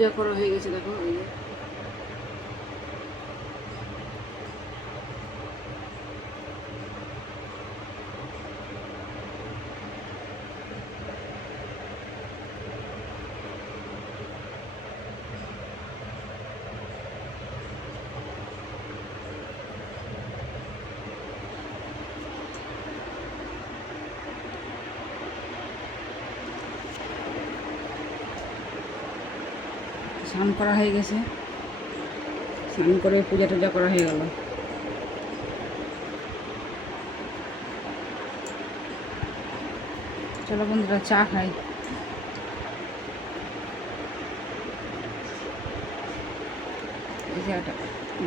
পূজা করা হয়ে গেছে দেখো এই যে স্নান করা হয়ে গেছে। স্নান করে পূজা টুজা করা হয়ে গেল। চলো বন্ধুরা, চা খাই।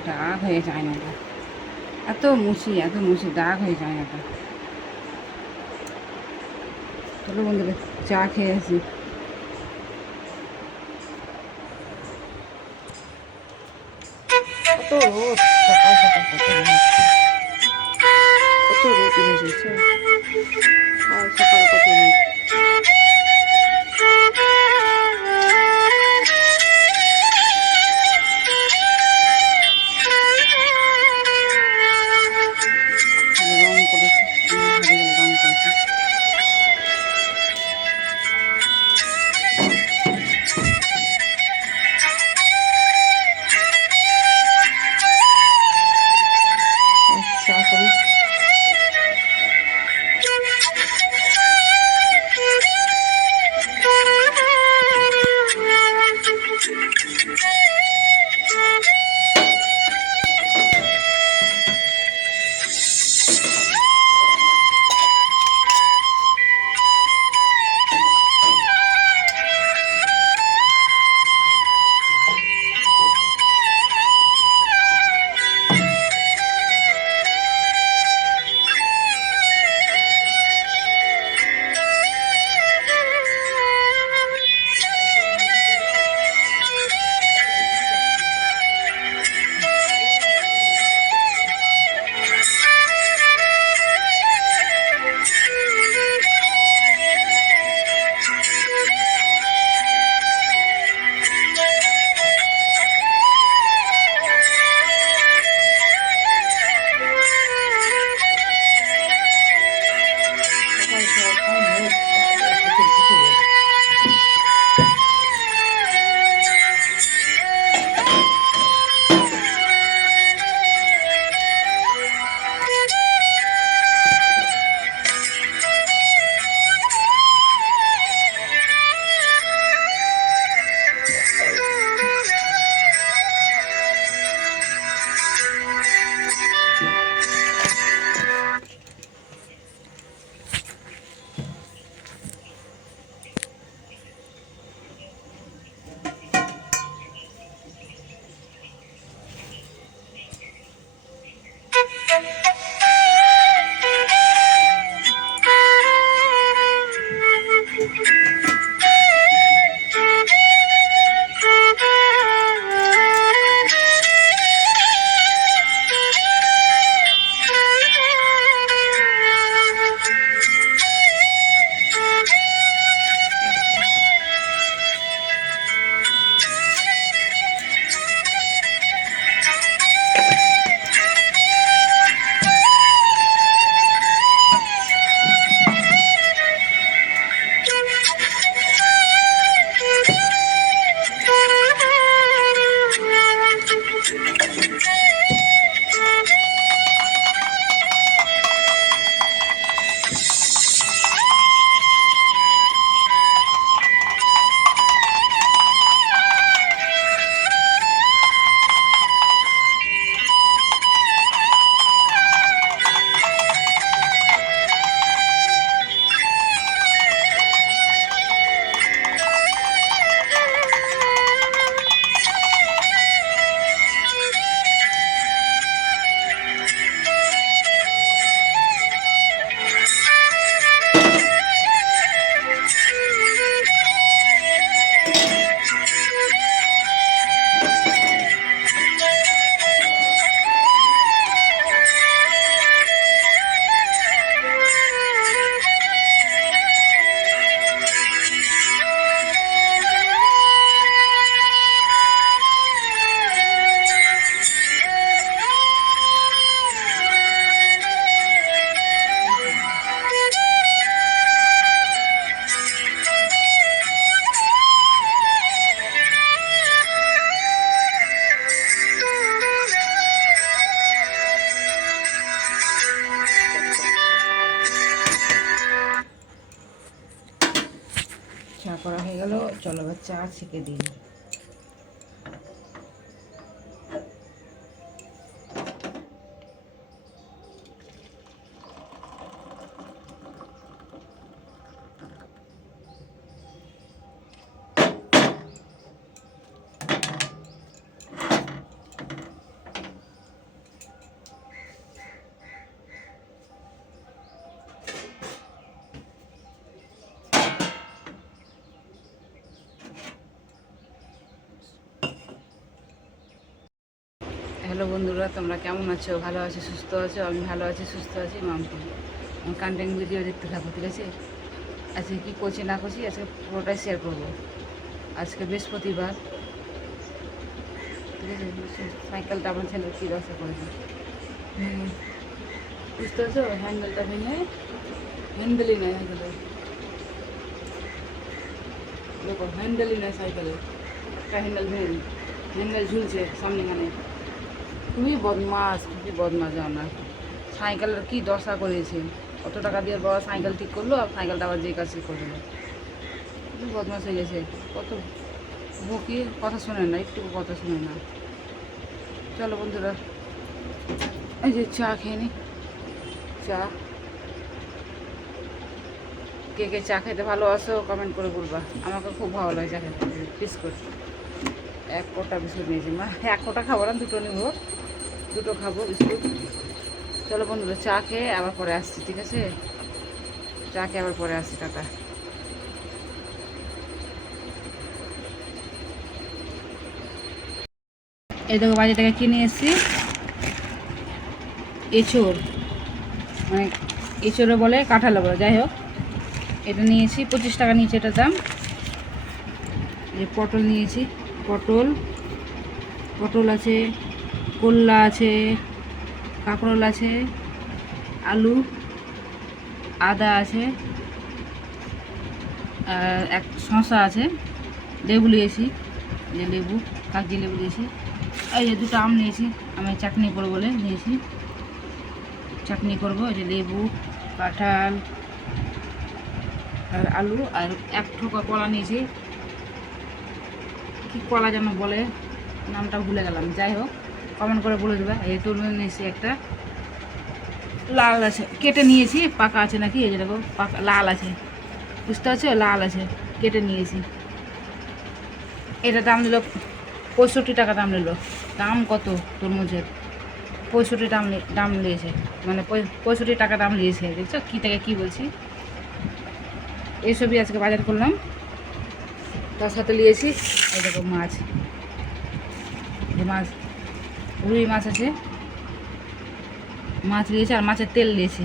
দাগ হয়ে যায় না এত মুছি এত মুছি, দাগ হয়ে যায় না চলো বন্ধুরা, চা খেয়ে আসি। চা করি চা ছেঁকে দিই হ্যালো বন্ধুরা, তোমরা কেমন আছো? ভালো আছো, সুস্থ আছো? আমি ভালো আছি, সুস্থ আছি মামপুর আমার কন্টেন্ট ভিডিও দেখতে থাকো, ঠিক আছে? আজকে কী করছি, না করছি, আজকে পুরোটাই শেয়ার করব। আজকে বৃহস্পতিবার, ঠিক আছে? সাইকেলটা আমার ছেলে কী দশা করেছে। বুঝতে পারছ? হ্যান্ডেলটা ভেঙে হ্যান্ডেলই নেয় সাইকেলে দেখো হ্যান্ডেলই নেয় সাইকেলে একটা হ্যান্ডেল ভেঙে হ্যান্ডেল ঝুলছে সামনেখানে খুবই বদমাস খুবই বদমাস আমরা সাইকেলের কি দশা করেছে? কত টাকা দিয়ে বাবা সাইকেল ঠিক করল, আর সাইকেলটা আবার যে কাছে করে দিল খুবই বদমাস হয়ে গেছে? কত বকি, কথা শোনে না একটু কথা শোনে না। চলো বন্ধুরা, এই যে চা খেয়ে নি। চা। কে কে চা খেতে ভালোবাসো কমেন্ট করে বলবা। আমাকে খুব ভালো লাগে চা খেতে বিস্কুট এক কোটা বিস্কুট নিয়েছি, মা। এক কোটা খাব না, দুটো নেব। দুটো খাব, বিস্কুট। চলো বন্ধুরা, চা খেয়ে আবার পরে আসছি, ঠিক আছে? চা খেয়ে আবার পরে আসছি, টাটা। এই দেখো বাজার থেকে কিনে এসেছি? এঁচোড়। মানে এঁচোড়ে বলে কাঁঠালো বলে, যাই হোক। এটা নিয়েছি, পঁচিশ টাকা নিয়েছি এটার দাম। এই পটল নিয়েছি, পটল। পটল আছে কল্লা আছে, কাঁকরোল আছে, আলু, আদা আছে এক শসা আছে, লেবু নিয়েছি, যে লেবু, কাগজি লেবু নিয়েছি। এই যে দুটো আম নিয়েছি, আমি চাটনি করব বলে নিয়েছি। চাটনি করব যে লেবু, কাঁঠাল, আর আলু, আর এক ঠোকা কলা নিয়েছি। কি কলা যেন বলে, নামটা ভুলে গেলাম, যাই হোক। কমেন্ট করে বলে দেবে। এই তরমুজ নিয়েছি একটা। লাল আছে। কেটে নিয়েছি। পাকা আছে নাকি? এই যে দেখো, পাকা, লাল আছে। বুঝতে পারছ? লাল আছে। কেটে নিয়েছি। এটা দাম নিল, পঁয়ষট্টি টাকা দাম নিল। দাম কত তরমুজের? পঁয়ষট্টি দাম দাম নিয়েছে। মানে পঁয়- পঁয়ষট্টি টাকা দাম নিয়েছে। দেখছ? কী থেকে কী বলছি? এইসবই আজকে বাজার করলাম। তার সাথে নিয়েছি। দেখো মাছ। মাছ রুই মাছ আছে। মাছ নিয়েছি আর মাছের তেল নিয়েছি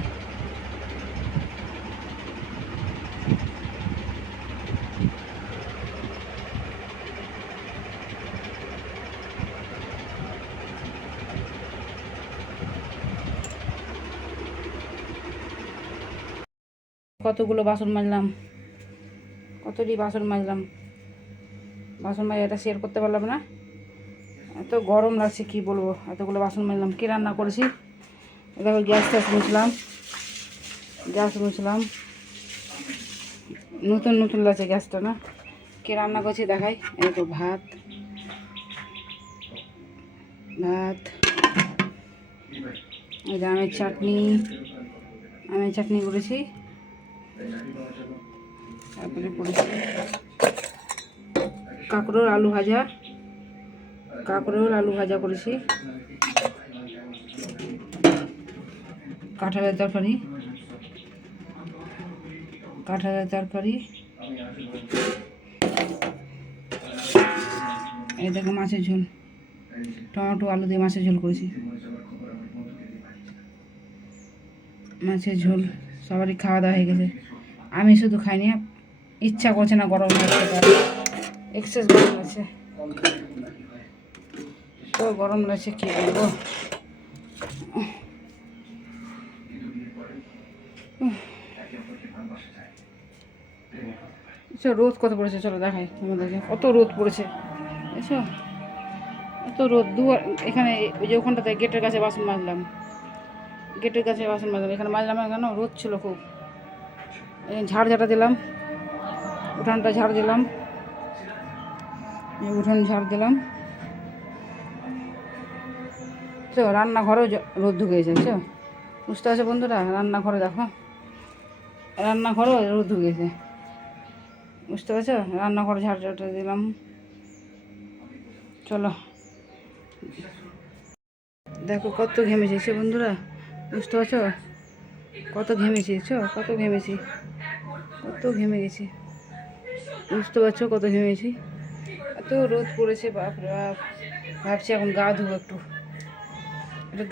কতগুলো বাসন মাজলাম? কতটি বাসন মাজলাম? বাসন মাজা এটা শেয়ার করতে পারলাম না। এত গরম লাগছে, কি বলব? এতগুলো বাসন মাজলাম, কী রান্না করেছি? দেখো, গ্যাস ট্যাস মুছলাম, গ্যাস মুছলাম। নতুন নতুন লাগছে গ্যাসটা, না? কী রান্না করছি দেখাই? এই তো ভাত ভাত, এই আমের চাটনি আমের চাটনি করেছি। তারপরে করেছি কাঁকরোল আলু ভাজা। কাঁকরোল আলু ভাজা করেছি। কাঁঠালের তরকারি। কাঁঠালের তরকারি। এই দেখো মাছের ঝোল। টমেটো, আলু দিয়ে মাছের ঝোল করেছি। মাছের ঝোল সবারই খাওয়া দাওয়া হয়ে গেছে। আমি শুধু খাইনি, ইচ্ছা করছে না গরম এক্সেস গরম লাগছে তো গরম লাগছে, কী বলব? রোদ কত পড়েছে? চলো দেখাই তোমাদেরকে। কত রোদ পড়েছে। বুঝছ এত রোদ। দুয়ার, এখানে ওই যে ওখানটাতে গেটের কাছে বাসন মাজলাম। গেটের কাছে বাসন মাজলাম। এখানে মাজলাম কেন রোদ ছিল খুব। ঝাড় ঝাড়া দিলাম। উঠানটা ঝাড় দিলাম। উঠোন ঝাড় দিলাম। চো রান্নাঘরেও রোদ ঢুকেছে চো বুঝতে পারছ বন্ধুরা? রান্নাঘরে দেখো। রান্নাঘরেও রোদ ঢুকেছে। বুঝতে পারছ? রান্নাঘরে ঝাড় ঝাড়টা দিলাম। চলো। দেখো কত ঘেমেছি বন্ধুরা? বুঝতে পারছ? কত ঘেমেছি চ কত ঘেমেছি। কত ঘেমে গেছি বুঝতে পারছ কত ঘেমেছি? এত রোদ পড়েছে, বাপরে বাপ। ভাবছি এখন গা ধুবো একটু।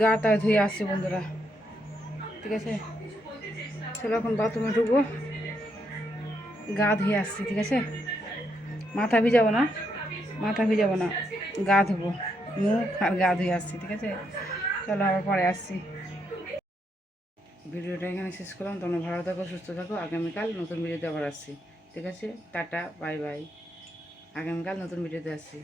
গা টা ধুয়ে আসছি বন্ধুরা। ঠিক আছে? চলো এখন বাথরুমে ঢুকবো। গা ধুয়ে আসছি, ঠিক আছে? মাথা ভিজাবো না? মাথা ভিজাবো না। গা ধুবো। মুখ আর গা ধুয়ে আসছি, ঠিক আছে? চলো আবার পরে আসছি। ভিডিওটা এখানে শেষ করলাম। তোমরা ভালো থাকো, সুস্থ থাকো। আগামীকাল নতুন ভিডিওতে আবার আসছি। ঠিক আছে? Tata, bye bye. আগামীকাল নতুন ভিডিওতে আসছি।